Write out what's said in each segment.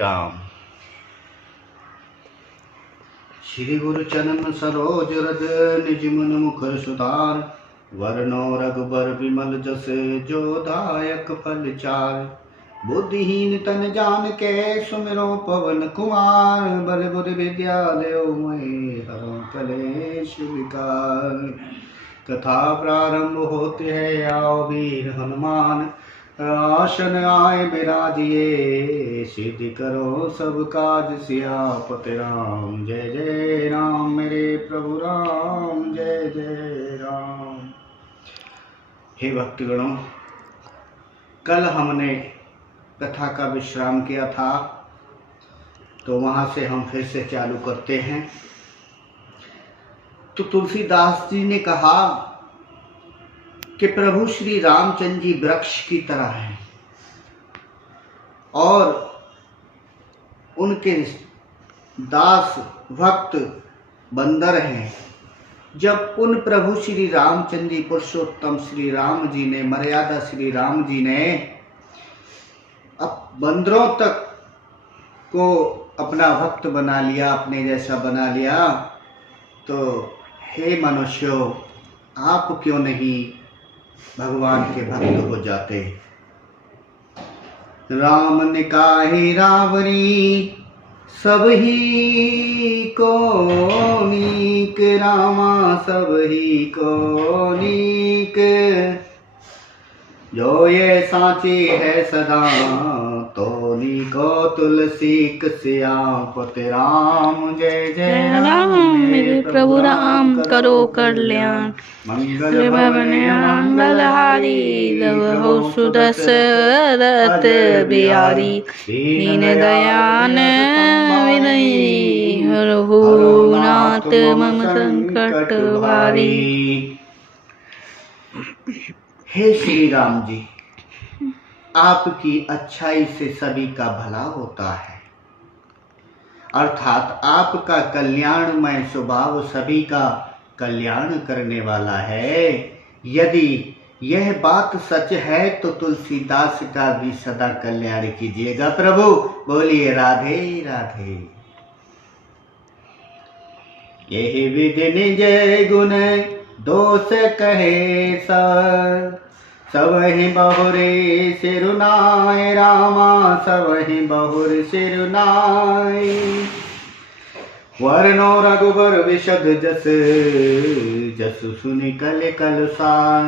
राम। श्री गुरु चरण सरोज रज निज मन मुखर सुधार, वरनो रघुबर विमल जस जो दायक फल चार। बुद्धिहीन तन जान के सुमिरो पवन कुमार, बल बुद्धि विद्या देव मोहि हरौ कलेश विकार। कथा प्रारंभ होती है आओ वीर हनुमान, आसन आए बिराजिए सिद्धि करो सब काज सियापति राम। जय जय राम मेरे प्रभु राम, जय जय राम। हे भक्तगणों, कल हमने कथा का विश्राम किया था, तो वहां से हम फिर से चालू करते हैं। तो तुलसीदास जी ने कहा कि प्रभु श्री रामचंद्र जी वृक्ष की तरह हैं और उनके दास भक्त बंदर हैं। जब उन प्रभु श्री रामचंद्र जी पुरुषोत्तम श्री राम जी ने, मर्यादा श्री राम जी ने अब बंदरों तक को अपना भक्त बना लिया, अपने जैसा बना लिया, तो हे मनुष्यों, आप क्यों नहीं भगवान के भक्त हो जाते। राम निकाहि रावरी सब ही को नीक, रामा सब ही को नीक। जो ये साची है सदा तो नीको तुलसी सियापति राम। जय जय राम मेरे प्रभु राम, करो कल्याण मंगल मंगलहारी, लवहु सुदशरथ बिहारी। दीन दयान विनयी, हरहु नाथ मम संकट भारी। हे श्री राम जी, आपकी अच्छाई से सभी का भला होता है, अर्थात आपका कल्याणमय स्वभाव सभी का कल्याण करने वाला है। यदि यह बात सच है तो तुलसीदास का भी सदा कल्याण कीजिएगा प्रभु। बोलिए राधे राधे। यही विधि निज गुण दोष कहे सबहि बहुरे सिरुनाय, रामा सबहि बहुर सिरुनाय। वर्णो रघुबर विशद जस, जस सुनि कल कल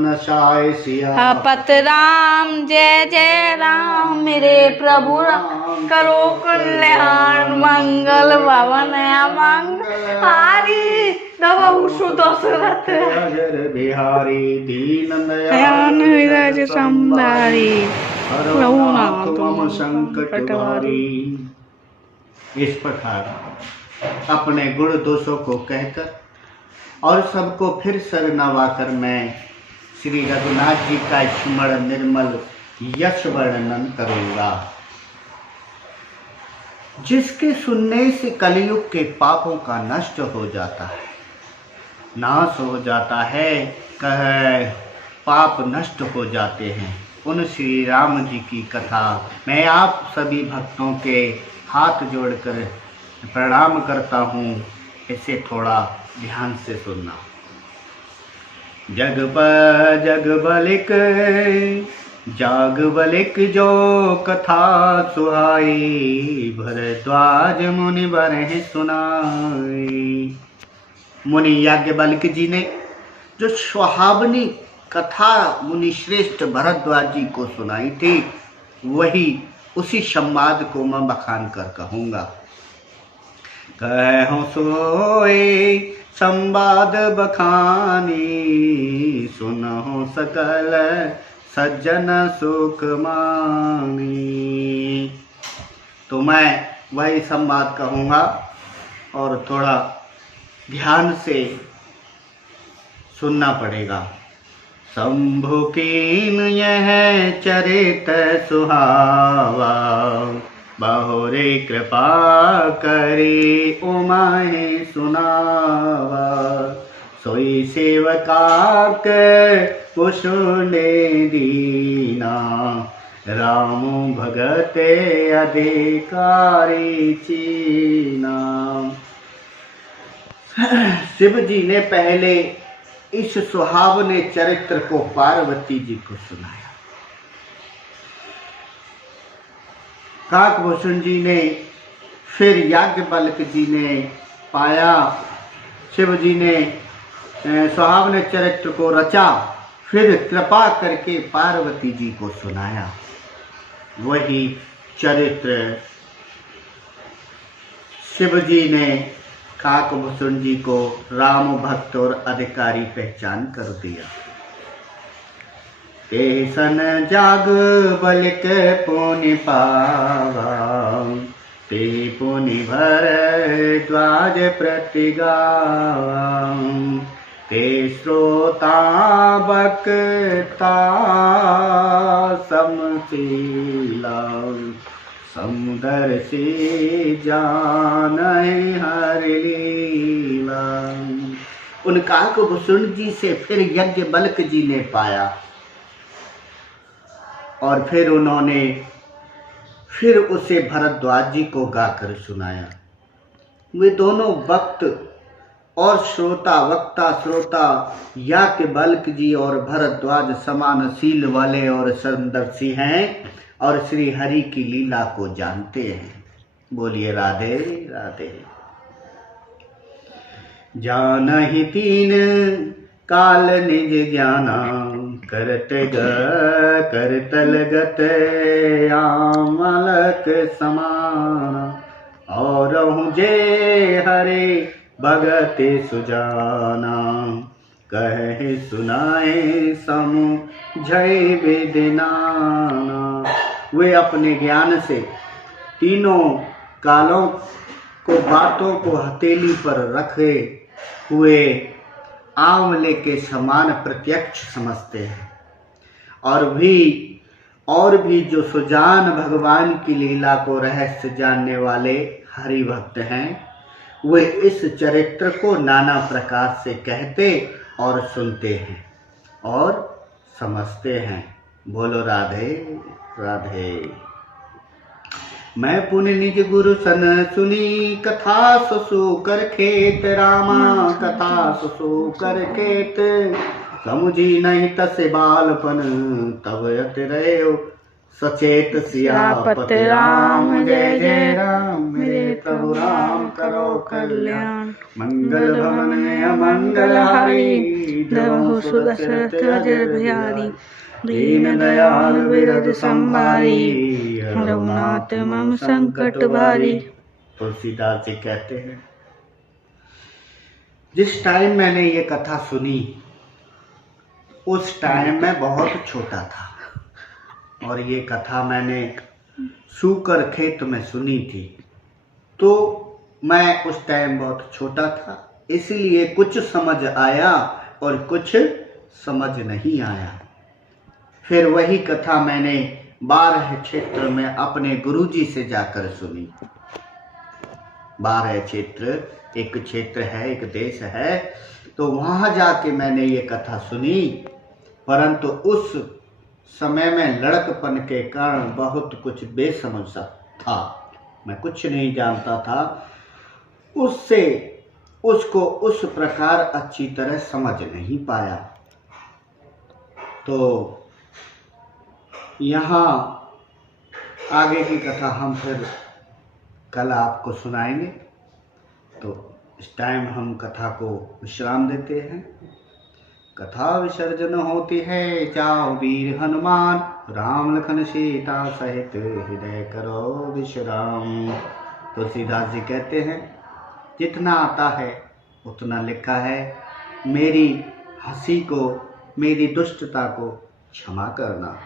नशाय सिया। पत राम जय जय राम मेरे प्रभु राम, करो कल्याण मंगल भवन मंगलहारी। लवहु सुदशरथ बिहारी, दीन दयान हृदय संभारी, हरहु नाथ मम संकट भारी। इस प्रकार अपने गुण दोषों को कहकर और सबको फिर सर नवाकर मैं श्री रघुनाथ जी का स्मरण निर्मल यश वर्णन करूंगा, जिसके सुनने से कलयुग के पापों का नष्ट हो जाता है, नाश हो जाता है, कह पाप नष्ट हो जाते हैं। उन श्री राम जी की कथा मैं आप सभी भक्तों के हाथ जोड़कर प्रणाम करता हूँ। इसे थोड़ा ध्यान से सुनना। जग पर जग बलिक जाग बलिक जो कथा सुहाई, भरद्वाज मुनि बरहि सुनाई। मुनि याज्ञवल्क्य जी ने जो सुहावनी कथा मुनि श्रेष्ठ भरद्वाज जी को सुनाई थी, वही उसी संवाद को मैं बखान कर कहूँगा। कहूँ सोए संवाद बखानी, सुनहु सकल सज्जन सुख मानी। तो मैं वही संवाद कहूँगा और थोड़ा ध्यान से सुनना पड़ेगा। शंभु कीन यह चरित सुहावा, बहुरे कृपा करे उमाए सुनावा। सोई सेवका के कुशुने दीना, राम भगते अधिकारी चीना। शिव जी ने पहले इस सुहावने चरित्र को पार्वती जी को सुनाया। काकभूषण जी ने, फिर याज्ञवल्क्य जी ने पाया, शिव जी ने सुहावने चरित्र को रचा, फिर कृपा करके पार्वती जी को सुनाया। वही चरित्र शिव जी ने काकभूषण जी को राम भक्त और अधिकारी पहचान कर दिया। तेसन जाग बलिक पुनि पावा, ते पुनि भरद्वाज प्रतिगावा, ते श्रोता बक्ता समशीला, समुदर से जानहि हरि लीला। उन काकभूषण जी से फिर याज्ञवल्क्य जी ने पाया और फिर उन्होंने फिर उसे भरद्वाज जी को गाकर सुनाया। वे दोनों वक्त और श्रोता, वक्ता श्रोता याज्ञवल्क्य जी और भरद्वाज समानशील वाले और समदर्शी हैं और श्री हरि की लीला को जानते हैं। बोलिए राधे राधे। जानहि तीन काल निज ज्ञाना, करतल गत आमलक समान, और जे हरे भगत सुजाना, कहे सुनाए समझै विदिनाना। वे अपने ज्ञान से तीनों कालों को, बातों को हथेली पर रखे हुए आंवले के समान प्रत्यक्ष समझते हैं। और भी जो सुजान भगवान की लीला को रहस्य जानने वाले हरि भक्त हैं, वे इस चरित्र को नाना प्रकार से कहते और सुनते हैं और समझते हैं। बोलो राधे राधे। मैं पुनि निज गुरु सन सुनी, कथा सुसु कर खेत रामा, कथा सुसु कर खेत, समुझी नहीं तसे बालपन, तब यत रहे सचेत सियापत राम। जय जय राम मेरे प्रभु राम, करो कल्याण, मंगल भवन में अमंगल हारी, धरहु सुदशरथ अजर बिहारी, दीन दयाल विरद संभारी, रघुनाथ मम संकट भारी। तुलसीदास जी कहते हैं, जिस टाइम मैंने ये कथा सुनी उस टाइम मैं बहुत छोटा था और ये कथा मैंने सूकर खेत में सुनी थी। तो मैं उस टाइम बहुत छोटा था, इसलिए कुछ समझ आया और कुछ समझ नहीं आया। फिर वही कथा मैंने 12 क्षेत्र में अपने गुरुजी से जाकर सुनी। 12 क्षेत्र, एक क्षेत्र है, एक देश है, तो वहाँ जाके मैंने ये कथा सुनी। परंतु उस समय में लड़कपन के कारण बहुत कुछ बेसमझ था, मैं कुछ नहीं जानता था, उसको उस प्रकार अच्छी तरह समझ नहीं पाया। तो यहाँ आगे की कथा हम फिर कल आपको सुनाएंगे। तो इस टाइम हम कथा को विश्राम देते हैं। कथा विसर्जन होती है, जाओ वीर हनुमान, राम लखन सीता सहित हृदय करो विश्राम। तुलसीदास जी कहते हैं, जितना आता है उतना लिखा है, मेरी हंसी को, मेरी दुष्टता को क्षमा करना।